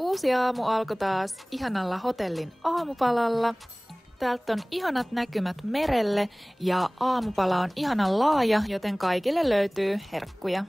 Uusi aamu alkoi taas ihanalla hotellin aamupalalla. Täältä on ihanat näkymät merelle ja aamupala on ihanan laaja, joten kaikille löytyy herkkuja.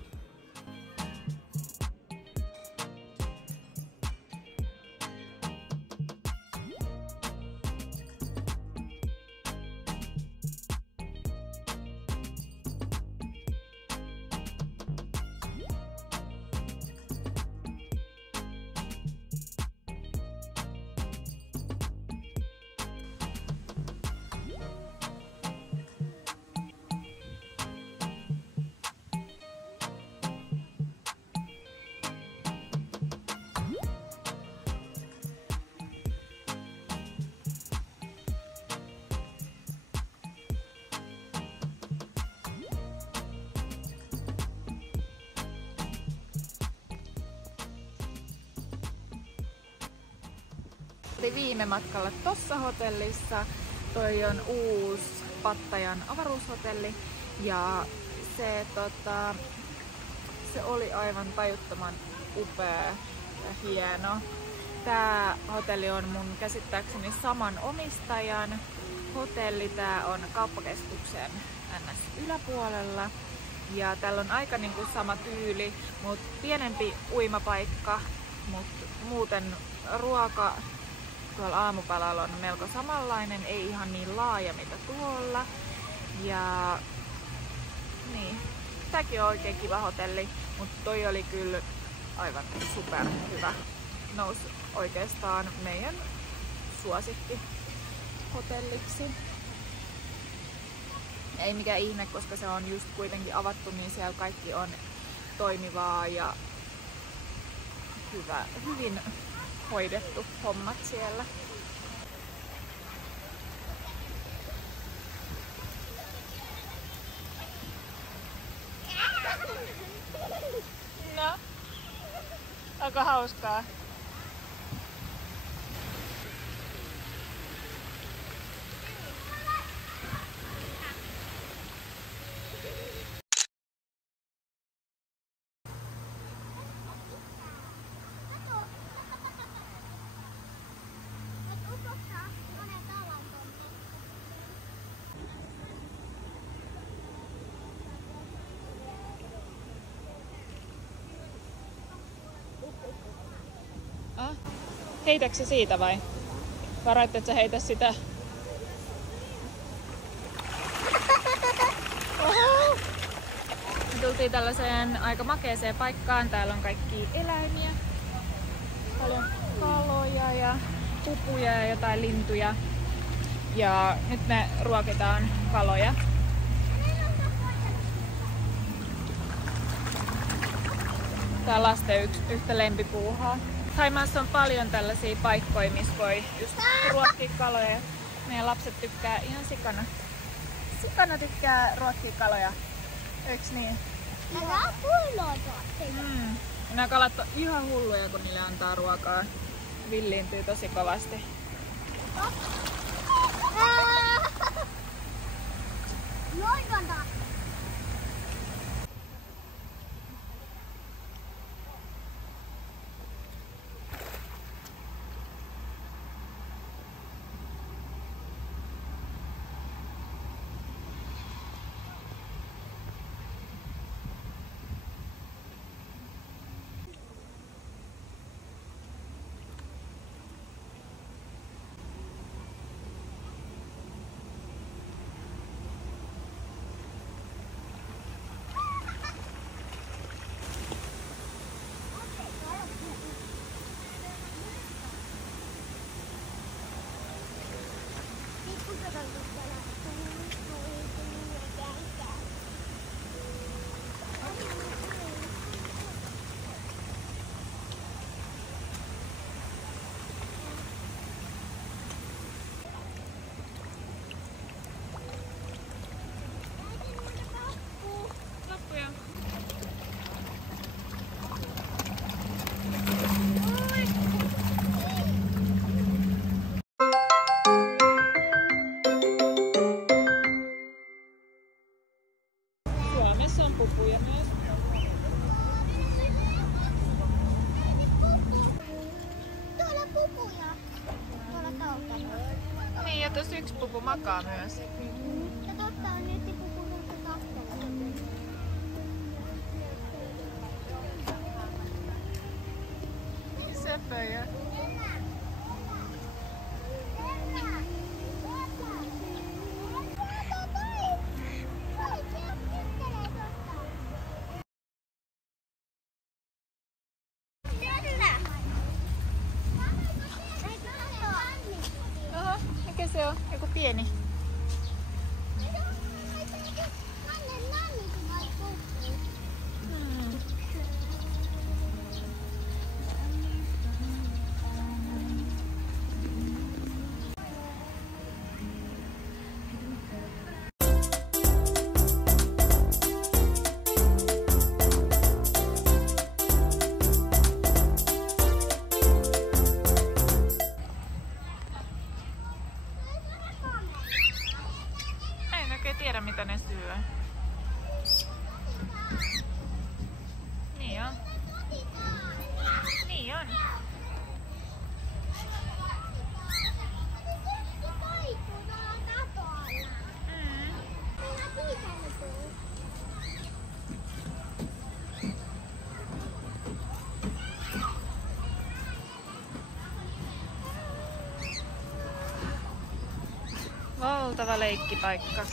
Viime matkalla tossa hotellissa. Toi on uusi Pattajan avaruushotelli ja se oli aivan tajuttoman upea ja hieno. Tää hotelli on mun käsittääkseni saman omistajan hotelli. Tää on kauppakeskuksen NS yläpuolella ja täällä on aika niinku sama tyyli, mutta pienempi uimapaikka, mutta muuten ruoka tuolla aamupalalla on melko samanlainen, ei ihan niin laaja mitä tuolla. Ja niin, tämäkin on oikein kiva hotelli, mutta toi oli kyllä aivan super hyvä. Nousi oikeastaan meidän suosikki hotelliksi. Ei mikään ihme, koska se on just kuitenkin avattu, niin siellä kaikki on toimivaa ja hyvin hoidettu hommat siellä. No, onko hauskaa? Heitätkö sä siitä vai? Varoitte, että sä heitä sitä. Oho! Me tultiin tällaiseen aika makeeseen paikkaan. Täällä on kaikki eläimiä. Paljon kaloja ja pupuja ja jotain lintuja. Ja nyt me ruokitaan kaloja. Tää on lasten yhtä lempipuuhaa. Thaimaassa on paljon tällaisia paikkoja, missä voi just ruokkia kaloja. Meidän lapset tykkää ihan sikana. Sikana tykkää ruokkia kaloja. Eiks niin? Nämä kalat on ihan hulluja, kun niille antaa ruokaa. Villiintyy tosi kovasti. tuossa yksi pupu makaa myös. Ja totta on nyt pupu tuossa kahtella. Niin söpöjä. Oho, mikä se on? Joku pieni. En oikein tiedä mitä ne syö. Niin on. Niin on. Valtava leikkipaikka.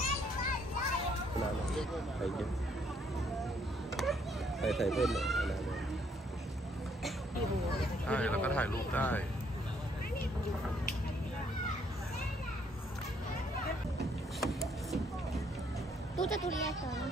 แล้วก็ถ่ายรูปได้ Tuuta tuli eteen.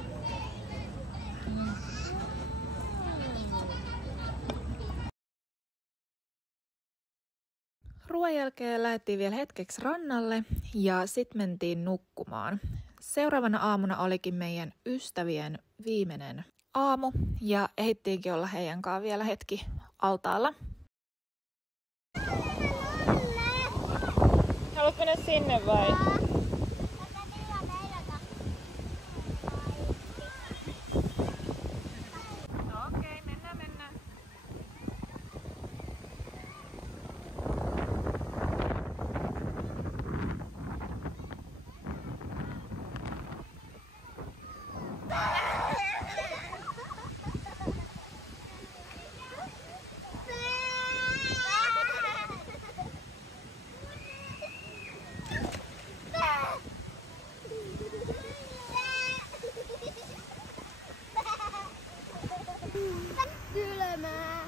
Ruoan jälkeen lähdettiin vielä hetkeksi rannalle ja sitten mentiin nukkumaan. Seuraavana aamuna olikin meidän ystävien viimeinen aamu ja ehdittiinkin olla heidän kanssaan vielä hetki altaalla. Haluat mennä sinne vai? No okei, mennään. Kylmää.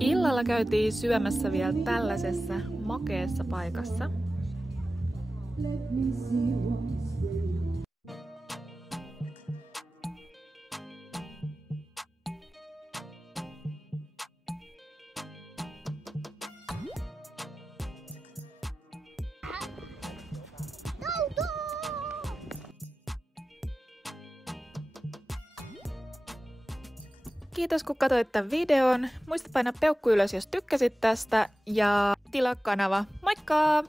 Illalla käytiin syömässä vielä tällaisessa makeassa paikassa. Kiitos kun katsoit tämän videon. Muista painaa peukku ylös jos tykkäsit tästä ja tilaa kanava. Moikka!